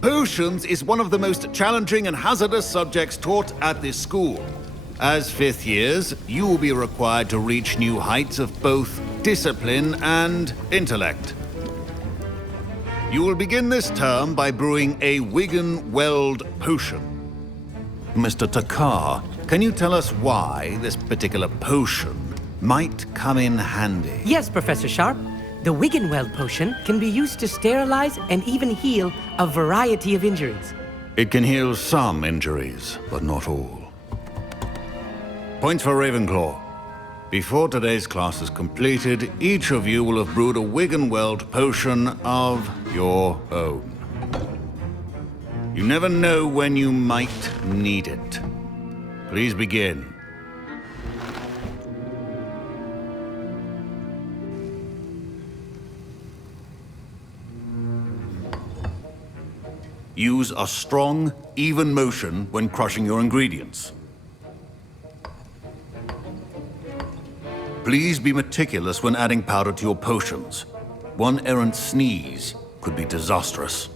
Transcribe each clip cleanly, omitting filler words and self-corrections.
Potions is one of the most challenging and hazardous subjects taught at this school. As fifth years, you will be required to reach new heights of both discipline and intellect. You will begin this term by brewing a Wiggenweld potion. Mr. Takar, can you tell us why this particular potion might come in handy? Yes, Professor Sharp. The Wiggenweld potion can be used to sterilize and even heal a variety of injuries. It can heal some injuries, but not all. Points for Ravenclaw. Before today's class is completed, each of you will have brewed a Wiggenweld potion of your own. You never know when you might need it. Please begin. Use a strong, even motion when crushing your ingredients. Please be meticulous when adding powder to your potions. One errant sneeze could be disastrous.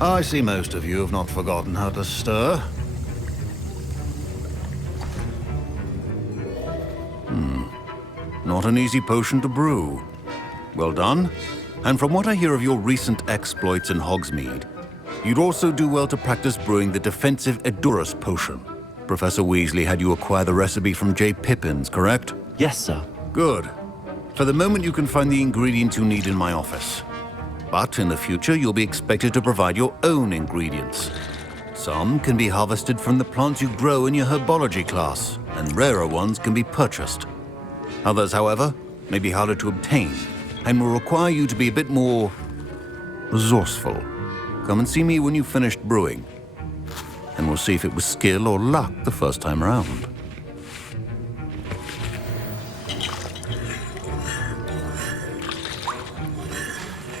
I see most of you have not forgotten how to stir. Not an easy potion to brew. Well done. And from what I hear of your recent exploits in Hogsmeade, you'd also do well to practice brewing the defensive Edurus potion. Professor Weasley had you acquire the recipe from J. Pippins, correct? Yes, sir. Good. For the moment, you can find the ingredients you need in my office. But in the future, you'll be expected to provide your own ingredients. Some can be harvested from the plants you grow in your herbology class, and rarer ones can be purchased. Others, however, may be harder to obtain, and will require you to be a bit more resourceful. Come and see me when you've finished brewing, and we'll see if it was skill or luck the first time around.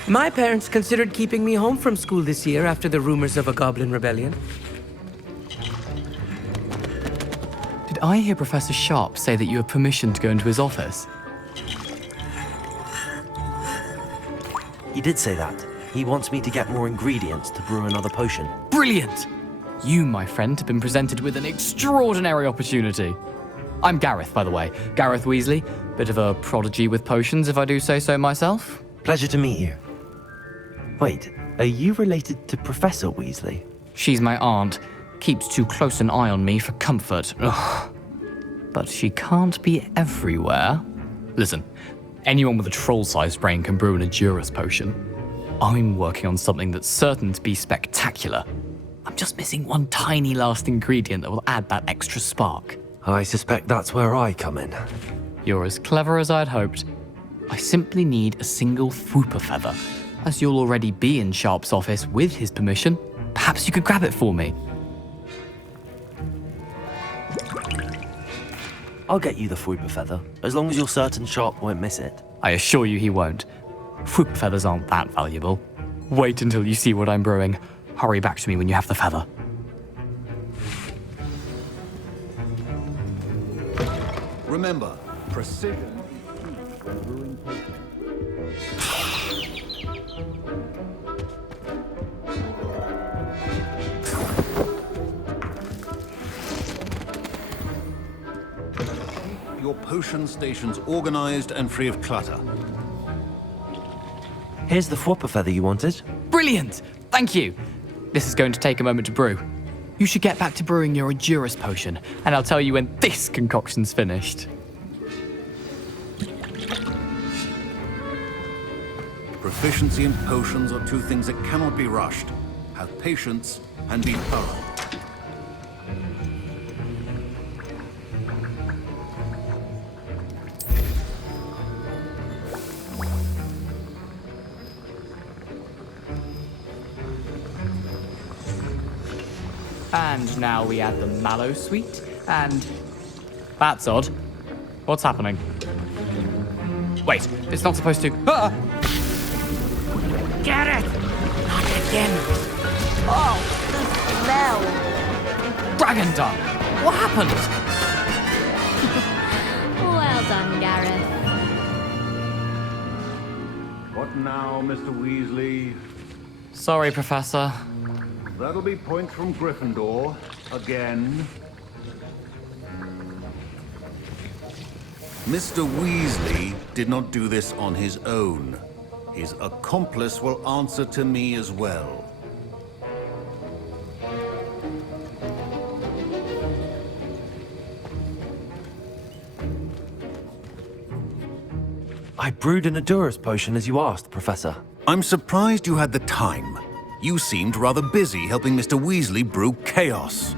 My parents considered keeping me home from school this year after the rumors of a goblin rebellion. Did I hear Professor Sharp say that you have permission to go into his office? He did say that. He wants me to get more ingredients to brew another potion. Brilliant! You, my friend, have been presented with an extraordinary opportunity. I'm Gareth, by the way. Gareth Weasley. Bit of a prodigy with potions, if I do say so myself. Pleasure to meet you. Wait, are you related to Professor Weasley? She's my aunt. Keeps too close an eye on me for comfort. Ugh. But she can't be everywhere. Listen, anyone with a troll-sized brain can brew an Edurus potion. I'm working on something that's certain to be spectacular. I'm just missing one tiny last ingredient that will add that extra spark. I suspect that's where I come in. You're as clever as I'd hoped. I simply need a single Fwooper feather. As you'll already be in Sharp's office with his permission, perhaps you could grab it for me. I'll get you the Fwooper feather, as long as you're certain Sharp won't miss it. I assure you he won't. Fwooper feathers aren't that valuable. Wait until you see what I'm brewing. Hurry back to me when you have the feather. Remember, precision. Your potion stations organized and free of clutter. Here's the Fwopper feather you wanted. Brilliant! Thank you! This is going to take a moment to brew. You should get back to brewing your Endurus potion, and I'll tell you when this concoction's finished. Proficiency in potions are two things that cannot be rushed. Have patience and be thorough. And now we add the mallow sweet, and... That's odd. What's happening? Wait, it's not supposed to... Ah! Get it! Not again. Oh, the smell. Dragon dung! What happened? Well done, Gareth. What now, Mr. Weasley? Sorry, Professor. That'll be points from Gryffindor. Again. Mr. Weasley did not do this on his own. His accomplice will answer to me as well. I brewed an Endurus potion as you asked, Professor. I'm surprised you had the time. You seemed rather busy helping Mr. Weasley brew chaos.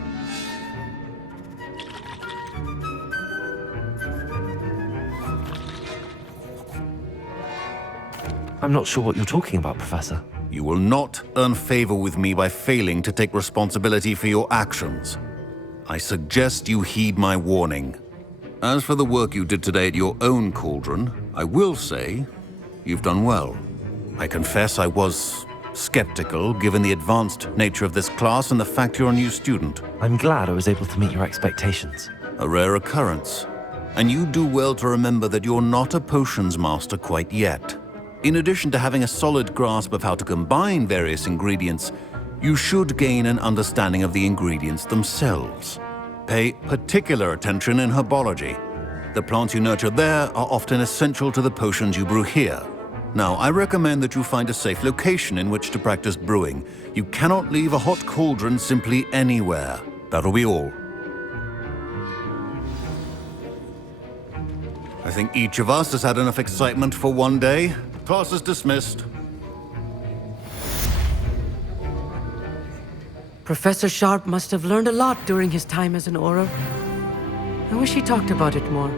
I'm not sure what you're talking about, Professor. You will not earn favor with me by failing to take responsibility for your actions. I suggest you heed my warning. As for the work you did today at your own cauldron, I will say you've done well. I confess I was skeptical, given the advanced nature of this class and the fact you're a new student. I'm glad I was able to meet your expectations. A rare occurrence. And you do well to remember that you're not a potions master quite yet. In addition to having a solid grasp of how to combine various ingredients, you should gain an understanding of the ingredients themselves. Pay particular attention in herbology. The plants you nurture there are often essential to the potions you brew here. Now, I recommend that you find a safe location in which to practice brewing. You cannot leave a hot cauldron simply anywhere. That'll be all. I think each of us has had enough excitement for one day. Class is dismissed. Professor Sharp must have learned a lot during his time as an Auror. I wish he talked about it more.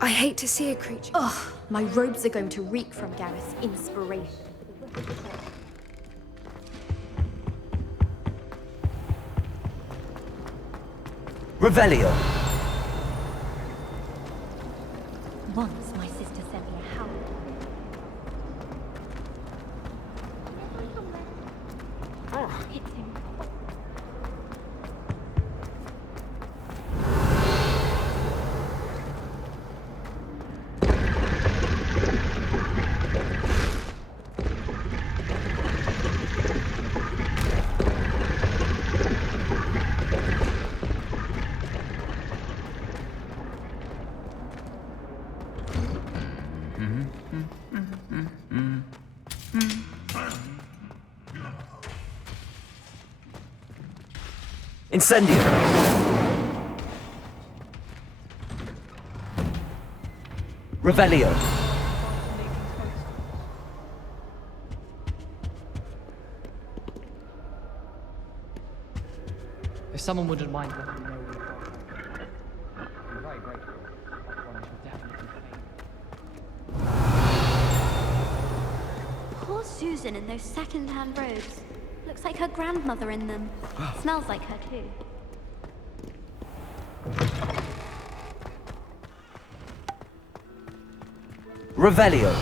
I hate to see a creature. Ugh, my robes are going to reek from Gareth's inspiration. Revelio! Once my sister sent me a howl. It's him. Incendio! Revelio! If someone wouldn't mind letting me know where you're from, I'm very grateful. One should definitely pay. Poor Susan in those second-hand robes. Looks like her grandmother in them. Smells like her too. Revelio!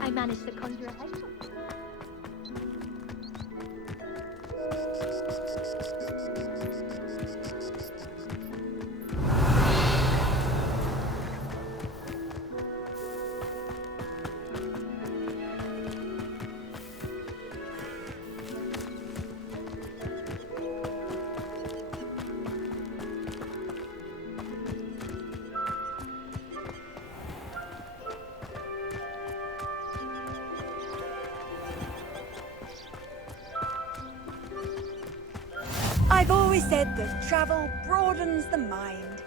I managed to conjure a head. I've always said that travel broadens the mind.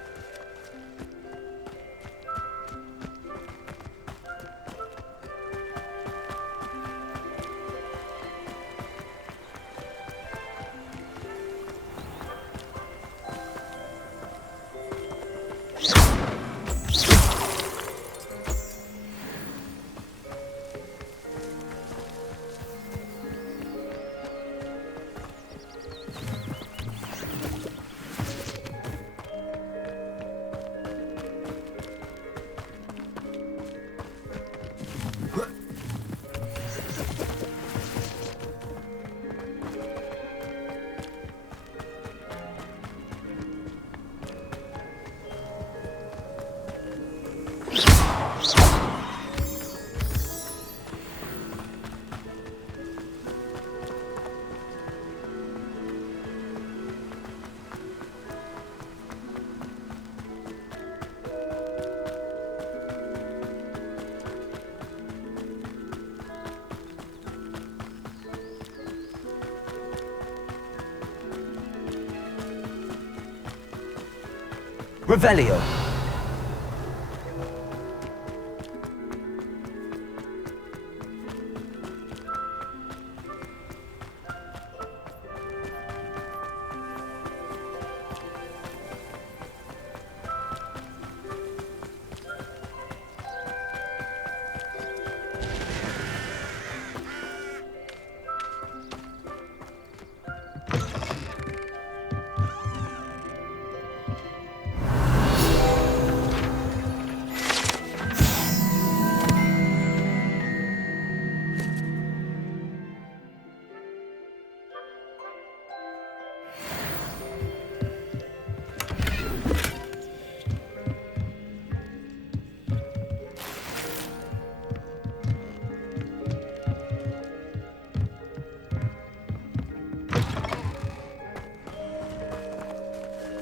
Revelio!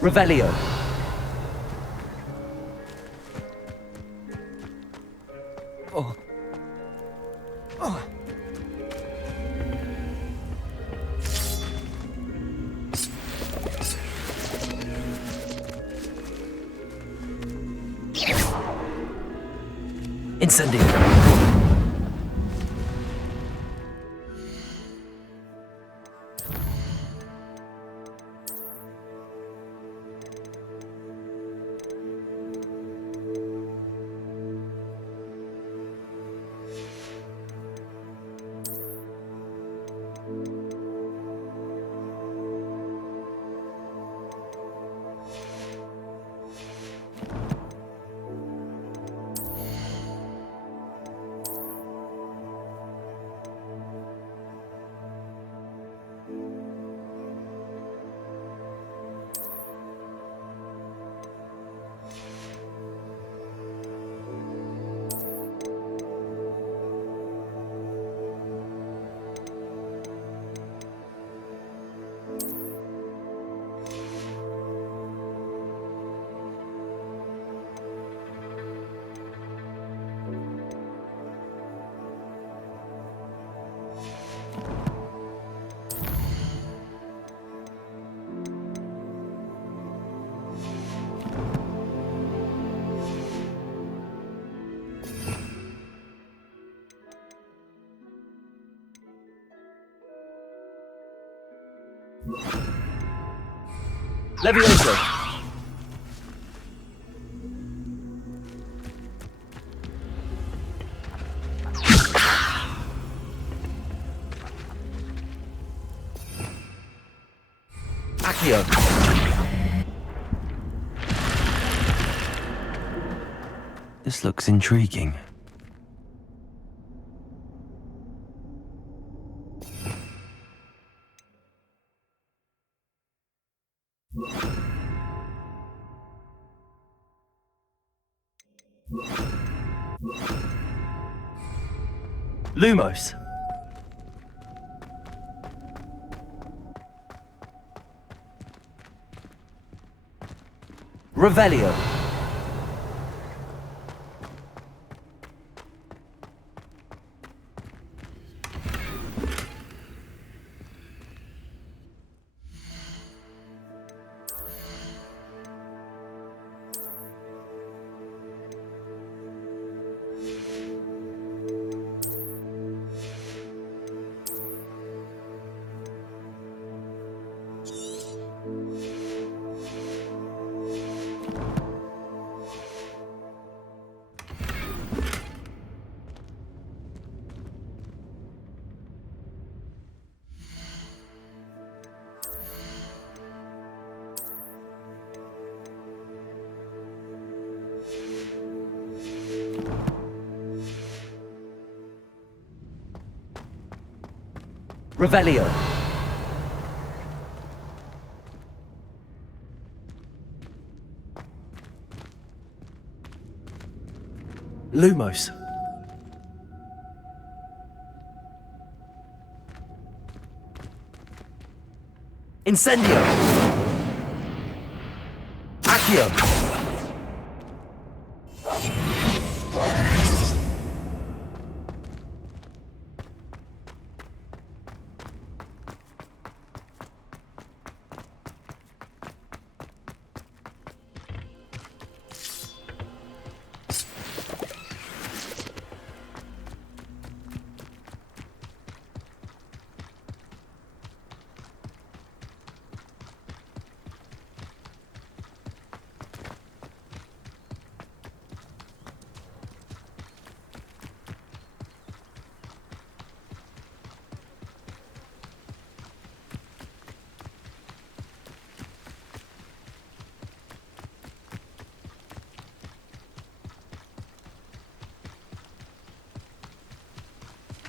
Revelio! Oh. Oh. Incendio! Levioso! Accio! This looks intriguing. Lumos. Revelio. Revelio. Lumos. Incendio. Accio.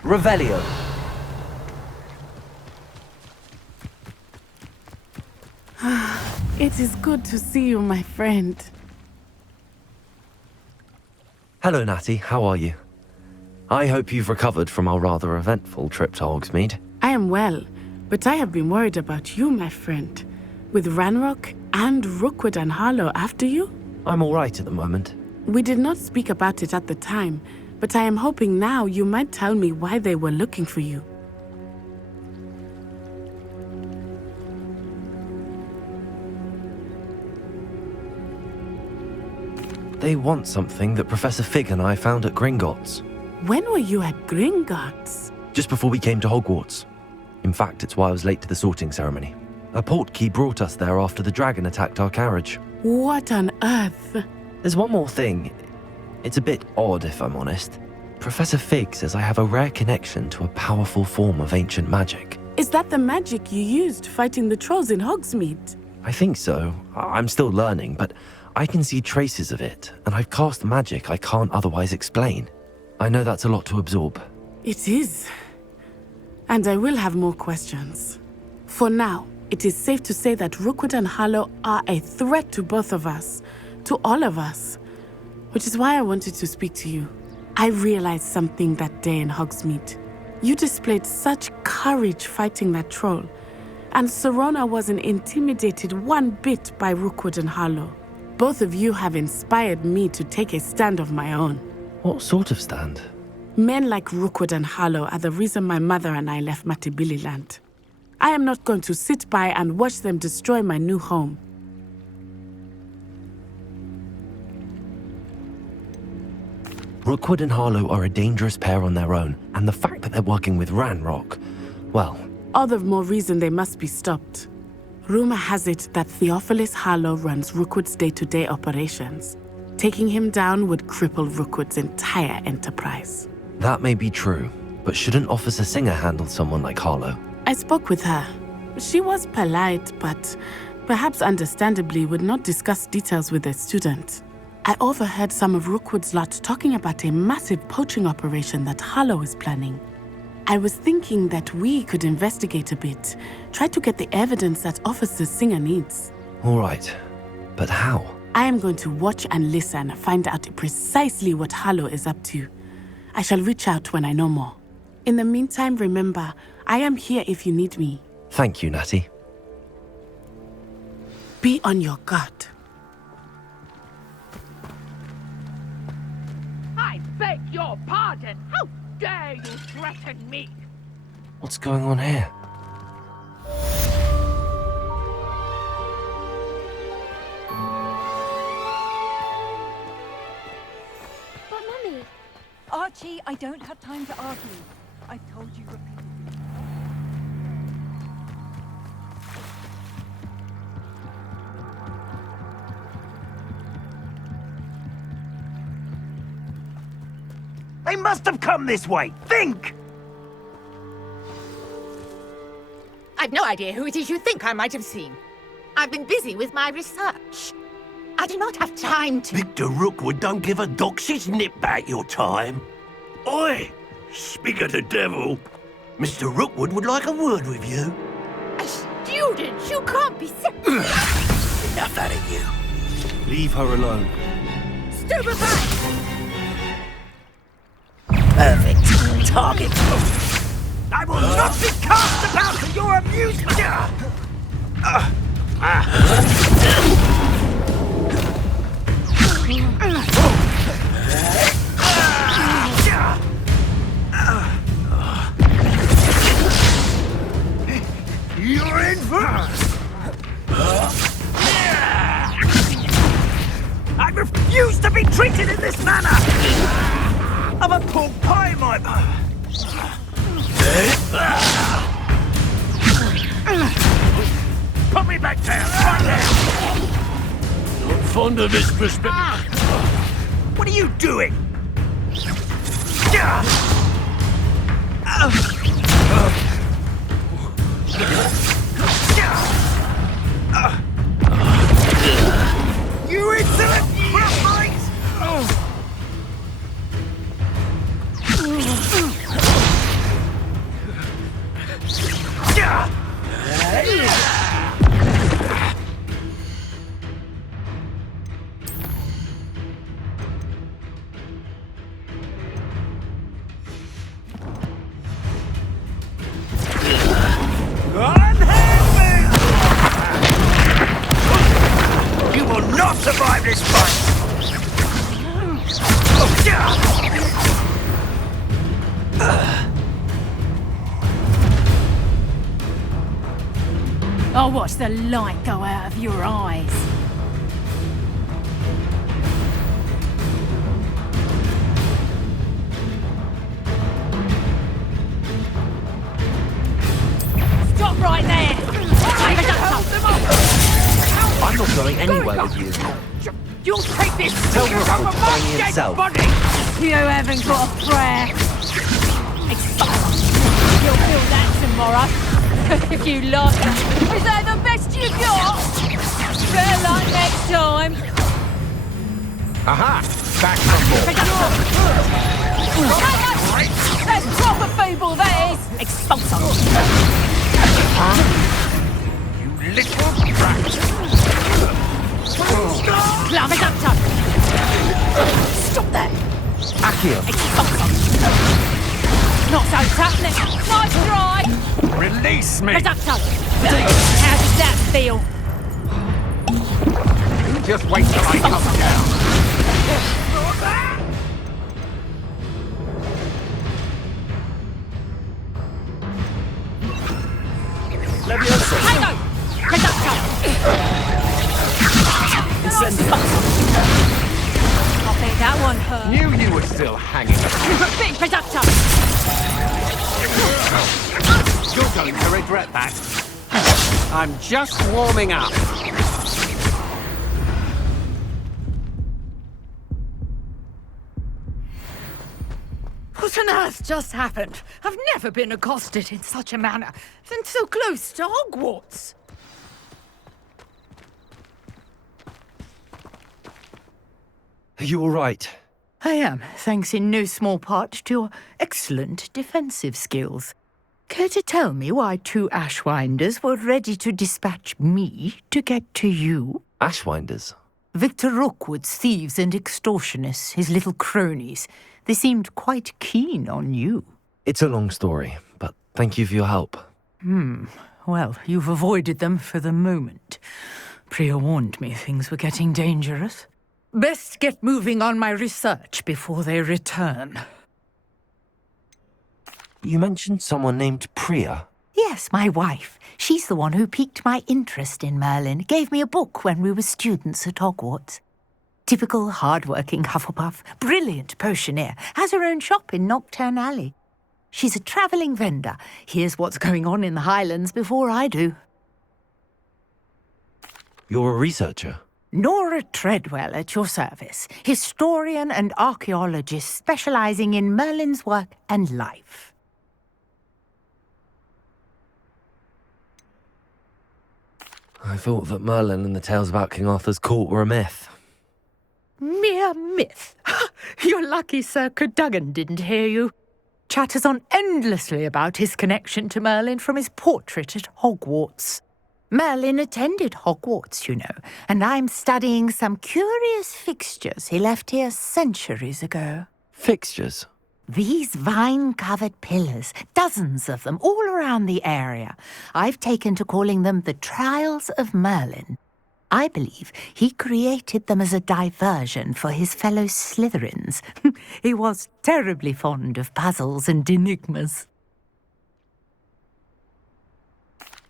Revelio. It is good to see you, my friend. Hello, Natty. How are you? I hope you've recovered from our rather eventful trip to Hogsmeade. I am well, but I have been worried about you, my friend. With Ranrock and Rookwood and Harlow after you? I'm all right at the moment. We did not speak about it at the time, but I am hoping now you might tell me why they were looking for you. They want something that Professor Fig and I found at Gringotts. When were you at Gringotts? Just before we came to Hogwarts. In fact, it's why I was late to the sorting ceremony. A portkey brought us there after the dragon attacked our carriage. What on earth? There's one more thing. It's a bit odd, if I'm honest. Professor Fig says I have a rare connection to a powerful form of ancient magic. Is that the magic you used fighting the trolls in Hogsmeade? I think so. I'm still learning, but I can see traces of it, and I've cast magic I can't otherwise explain. I know that's a lot to absorb. It is. And I will have more questions. For now, it is safe to say that Rookwood and Harlow are a threat to both of us, to all of us, which is why I wanted to speak to you. I realized something that day in Hogsmeade. You displayed such courage fighting that troll, and Serona wasn't intimidated one bit by Rookwood and Harlow. Both of you have inspired me to take a stand of my own. What sort of stand? Men like Rookwood and Harlow are the reason my mother and I left Matibili land. I am not going to sit by and watch them destroy my new home. Rookwood and Harlow are a dangerous pair on their own, and the fact that they're working with Ranrock, well, All the more reason they must be stopped. Rumor has it that Theophilus Harlow runs Rookwood's day-to-day operations. Taking him down would cripple Rookwood's entire enterprise. That may be true, but shouldn't Officer Singer handle someone like Harlow? I spoke with her. She was polite, but perhaps understandably would not discuss details with a student. I overheard some of Rookwood's lot talking about a massive poaching operation that Harlow is planning. I was thinking that we could investigate a bit, try to get the evidence that Officer Singer needs. All right, but how? I am going to watch and listen, find out precisely what Harlow is up to. I shall reach out when I know more. In the meantime, remember, I am here if you need me. Thank you, Natty. Be on your guard. I beg your pardon. How dare you threaten me? What's going on here? But Mummy, Archie, I don't have time to argue. I've told you repeatedly. They must have come this way. Think! I've no idea who it is you think I might have seen. I've been busy with my research. I do not have time to... Victor Rookwood don't give a doxy's nip back your time. Oi! Speak of the devil. Mr. Rookwood would like a word with you. A student? You can't be sick. Enough out of you. Leave her alone. Stupefy! Perfect. Target. I will not be cast about for your amusement. You're in for... I refuse to be treated in this manner! I'm a pork pie, my... Put me back down, right now! Not fond of this perspective. What are you doing? You insolent frostbite! You will not survive this fight! I'll watch the light go out of your eyes. Stop right there! I'm not going anywhere with you. You'll take this Tell figure Rookwood from to my find me dead himself. body! You haven't got a prayer. You'll feel that tomorrow. If you like. Is that the best you got? Better luck next time. Aha! Back from That's proper feeble, that is. Expulso. You little brat! Climb it up, Tom. Stop that. Accio. Expulso. Not so tough, nice try. Release me! Reducto! How does that feel? Just wait till I come down. Leviosa! Hang on! Reducto! I think that one on her. Knew you were still hanging. Being productive. You're going to regret that. I'm just warming up. What on earth just happened? I've never been accosted in such a manner, and so close to Hogwarts. Are you all right? I am, thanks in no small part to your excellent defensive skills. Care to tell me why 2 Ashwinders were ready to dispatch me to get to you? Ashwinders? Victor Rookwood's thieves and extortionists, his little cronies. They seemed quite keen on you. It's a long story, but thank you for your help. Well, you've avoided them for the moment. Priya warned me things were getting dangerous. Best get moving on my research before they return. You mentioned someone named Priya. Yes, my wife. She's the one who piqued my interest in Merlin. Gave me a book when we were students at Hogwarts. Typical hard-working Hufflepuff, brilliant potioneer, has her own shop in Knockturn Alley. She's a travelling vendor. Hears what's going on in the Highlands before I do. You're a researcher? Nora Treadwell at your service, historian and archaeologist specialising in Merlin's work and life. I thought that Merlin and the tales about King Arthur's court were a myth. Mere myth. You're lucky Sir Cadogan didn't hear you. Chatters on endlessly about his connection to Merlin from his portrait at Hogwarts. Merlin attended Hogwarts, you know, and I'm studying some curious fixtures he left here centuries ago. Fixtures? These vine-covered pillars, dozens of them, all around the area. I've taken to calling them the Trials of Merlin. I believe he created them as a diversion for his fellow Slytherins. He was terribly fond of puzzles and enigmas.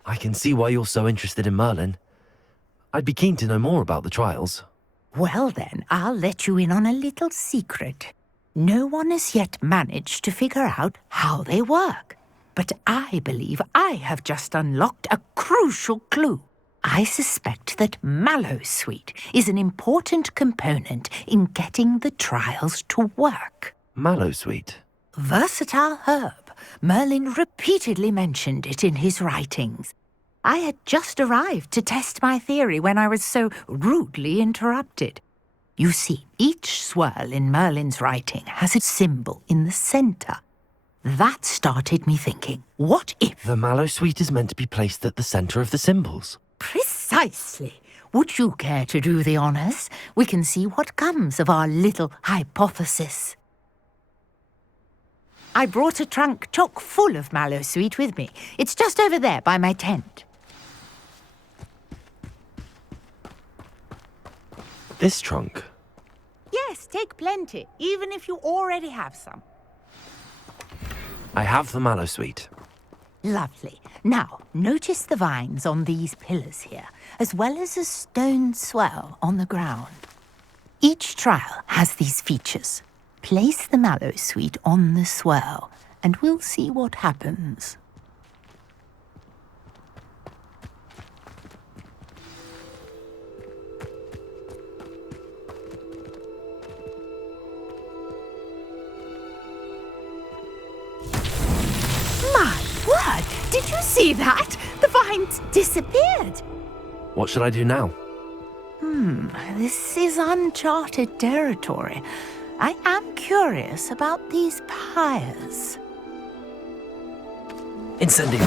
I can see why you're so interested in Merlin. I'd be keen to know more about the trials. Well then, I'll let you in on a little secret. No one has yet managed to figure out how they work. But I believe I have just unlocked a crucial clue. I suspect that Mallowsweet is an important component in getting the trials to work. Mallowsweet? Versatile herb. Merlin repeatedly mentioned it in his writings. I had just arrived to test my theory when I was so rudely interrupted. You see, each swirl in Merlin's writing has a symbol in the centre. That started me thinking, what if... The Mallowsweet is meant to be placed at the centre of the symbols. Precisely. Would you care to do the honours? We can see what comes of our little hypothesis. I brought a trunk chock full of Mallowsweet with me. It's just over there by my tent. This trunk? Yes, take plenty, even if you already have some. I have the Mallowsweet. Lovely. Now, notice the vines on these pillars here, as well as a stone swell on the ground. Each trial has these features. Place the Mallowsweet on the swirl, and we'll see what happens. My word! Did you see that? The vines disappeared. What should I do now? This is uncharted territory. I am curious about these pyres. Incendio!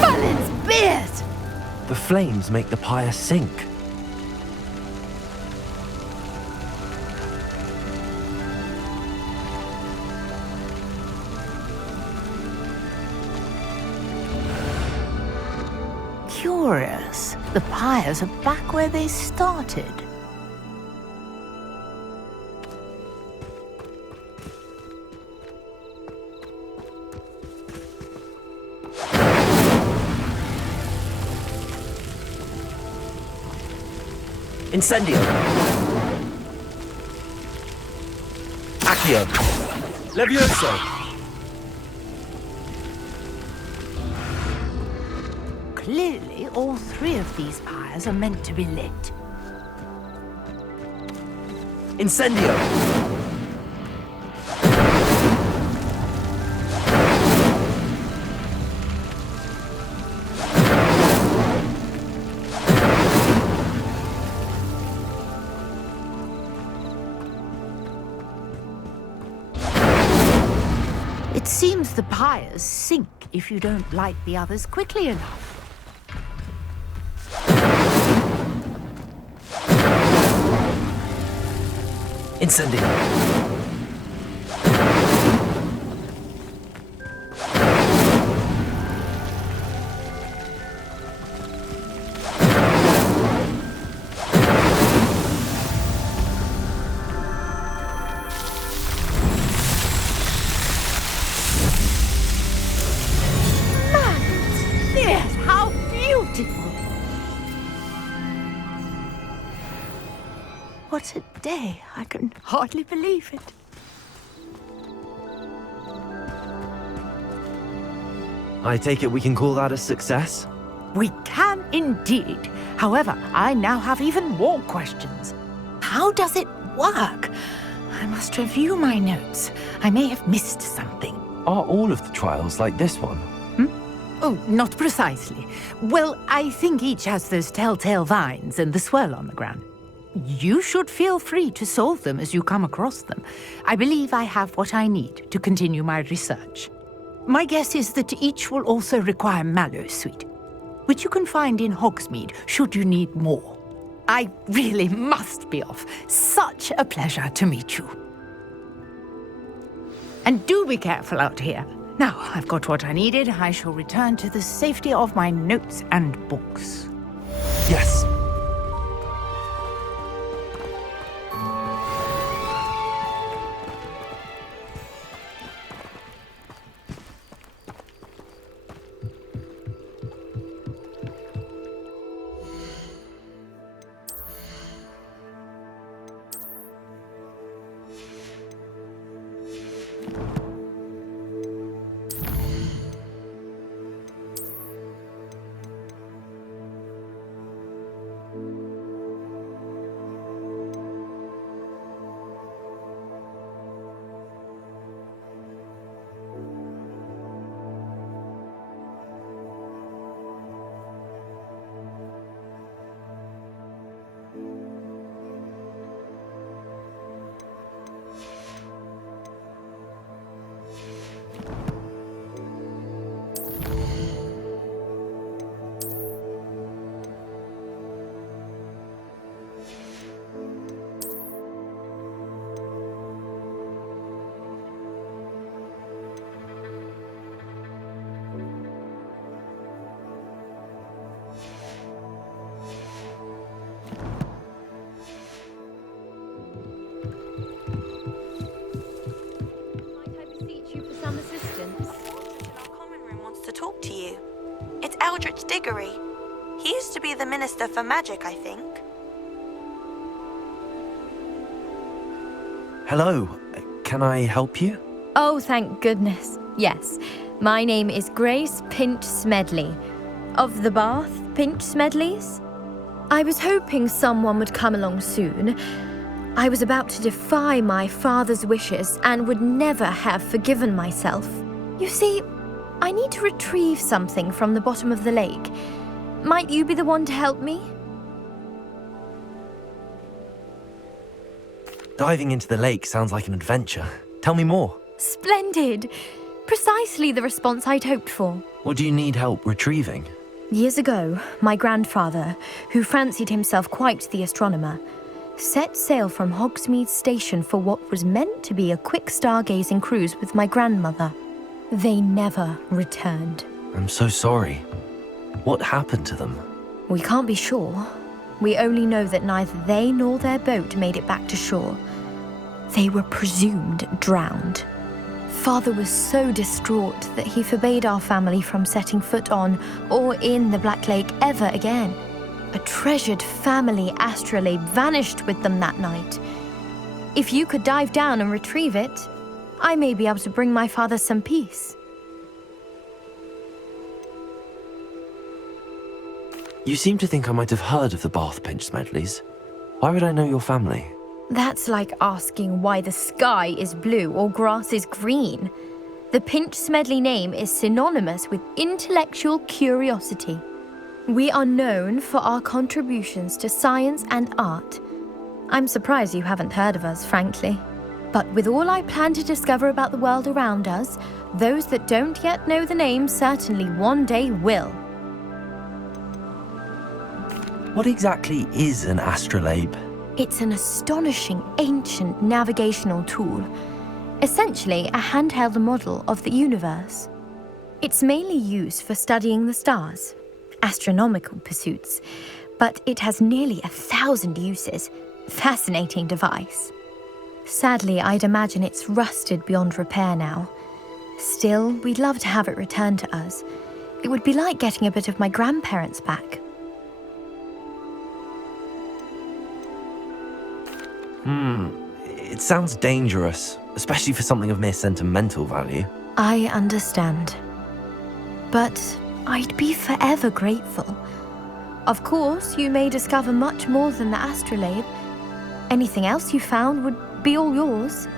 Merlin's beard! The flames make the pyre sink. Curious. The pyres are back where they started. Incendio! Accio! Levioso! Clearly, all three of these pyres are meant to be lit. Incendio! It seems the pyres sink if you don't light the others quickly enough. Incendio! Yes, how beautiful! What a day. I can hardly believe it. I take it we can call that a success? We can indeed. However, I now have even more questions. How does it work? I must review my notes. I may have missed something. Are all of the trials like this one? Oh, not precisely. Well, I think each has those telltale vines and the swirl on the ground. You should feel free to solve them as you come across them. I believe I have what I need to continue my research. My guess is that each will also require mallow sweet, which you can find in Hogsmeade should you need more. I really must be off. Such a pleasure to meet you. And do be careful out here. Now I've got what I needed, I shall return to the safety of my notes and books. Yes! Diggory. He used to be the Minister for Magic, I think. Hello. Can I help you? Oh, thank goodness. Yes. My name is Grace Pinch Smedley. Of the Bath Pinch Smedleys? I was hoping someone would come along soon. I was about to defy my father's wishes and would never have forgiven myself. You see, I need to retrieve something from the bottom of the lake. Might you be the one to help me? Diving into the lake sounds like an adventure. Tell me more. Splendid! Precisely the response I'd hoped for. What do you need help retrieving? Years ago, my grandfather, who fancied himself quite the astronomer, set sail from Hogsmeade Station for what was meant to be a quick stargazing cruise with my grandmother. They never returned. I'm so sorry. What happened to them? We can't be sure. We only know that neither they nor their boat made it back to shore. They were presumed drowned. Father was so distraught that he forbade our family from setting foot on or in the Black Lake ever again. A treasured family astrolabe vanished with them that night. If you could dive down and retrieve it, I may be able to bring my father some peace. You seem to think I might have heard of the Bath Pinch Smedleys. Why would I know your family? That's like asking why the sky is blue or grass is green. The Pinch Smedley name is synonymous with intellectual curiosity. We are known for our contributions to science and art. I'm surprised you haven't heard of us, frankly. But with all I plan to discover about the world around us, those that don't yet know the name certainly one day will. What exactly is an astrolabe? It's an astonishing ancient navigational tool. Essentially, a handheld model of the universe. It's mainly used for studying the stars, astronomical pursuits, but it has nearly 1,000 uses. Fascinating device. Sadly, I'd imagine it's rusted beyond repair now. Still, we'd love to have it returned to us. It would be like getting a bit of my grandparents back. It sounds dangerous, especially for something of mere sentimental value. I understand. But I'd be forever grateful. Of course, you may discover much more than the astrolabe. Anything else you found would be all yours.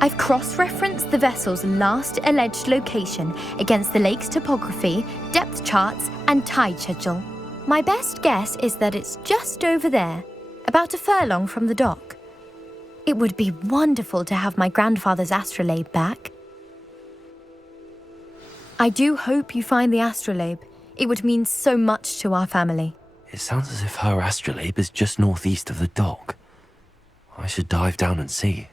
I've cross-referenced the vessel's last alleged location against the lake's topography, depth charts, and tide schedule. My best guess is that it's just over there, about a furlong from the dock. It would be wonderful to have my grandfather's astrolabe back. I do hope you find the astrolabe. It would mean so much to our family. It sounds as if her astrolabe is just northeast of the dock. I should dive down and see.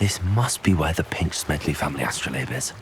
This must be where the Pinch Smedley family astrolabe is.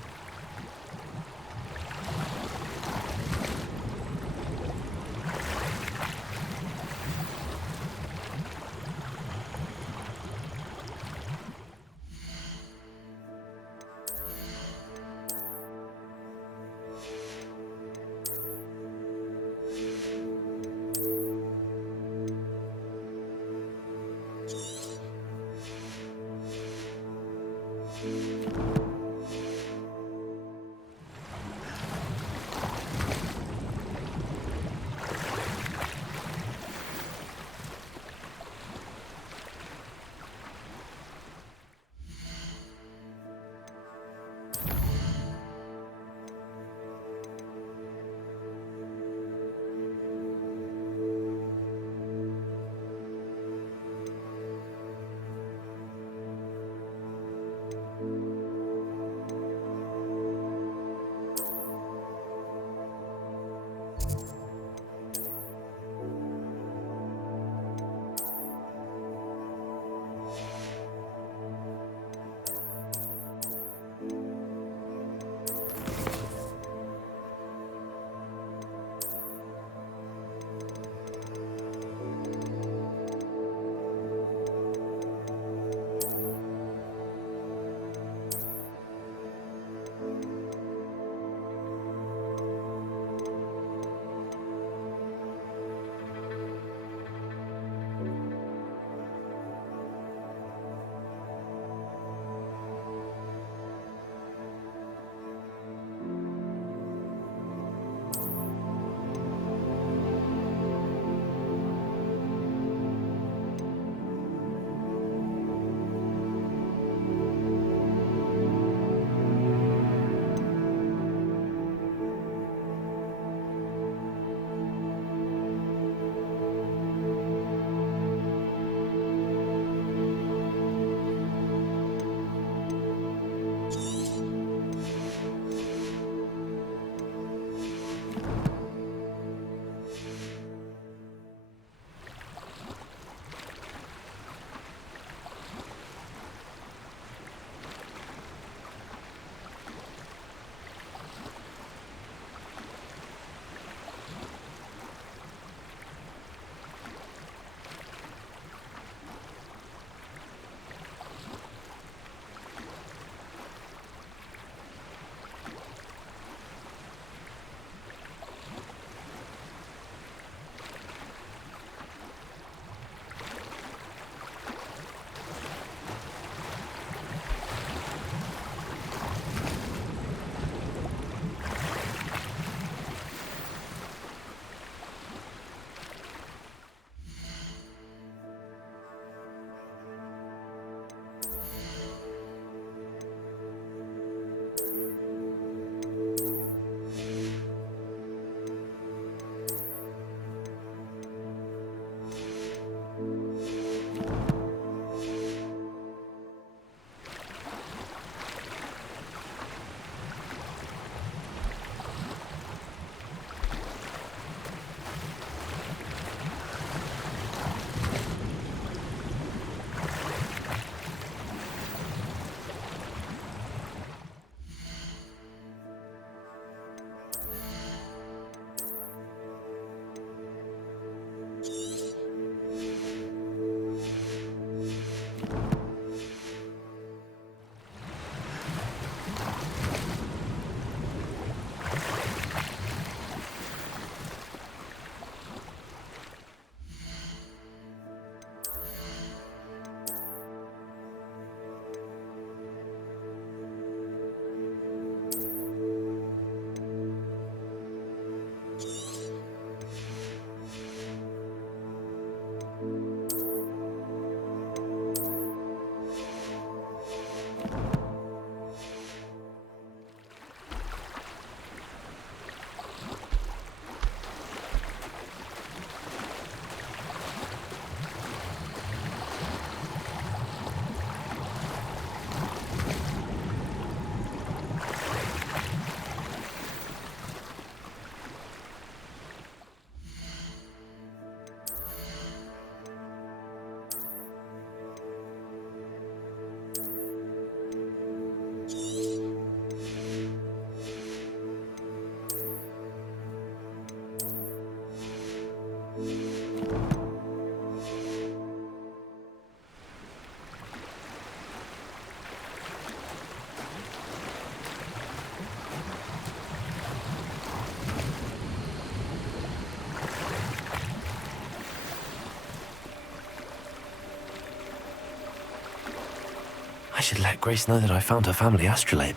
should let Grace know that I found her family astrolabe.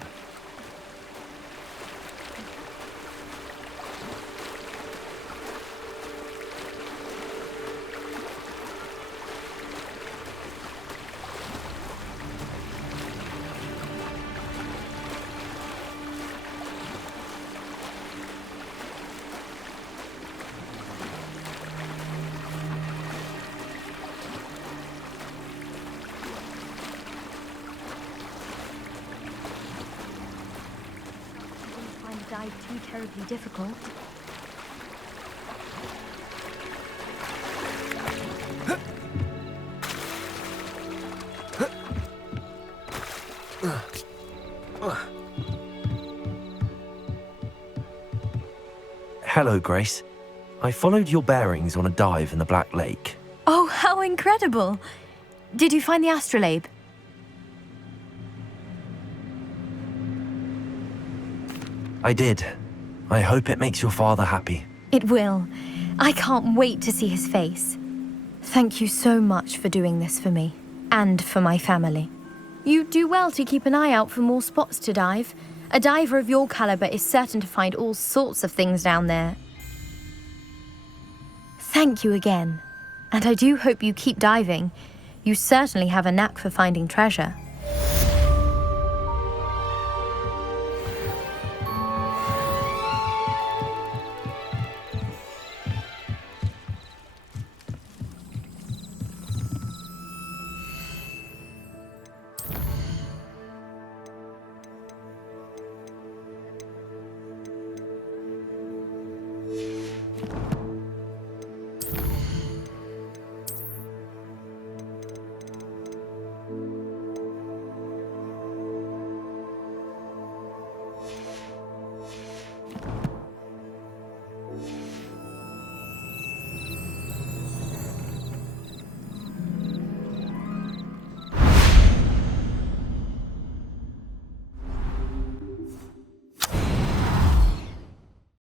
Dive too terribly difficult. Hello, Grace. I followed your bearings on a dive in the Black Lake. Oh, how incredible! Did you find the astrolabe? I did. I hope it makes your father happy. It will. I can't wait to see his face. Thank you so much for doing this for me, and for my family. You do well to keep an eye out for more spots to dive. A diver of your caliber is certain to find all sorts of things down there. Thank you again. And I do hope you keep diving. You certainly have a knack for finding treasure.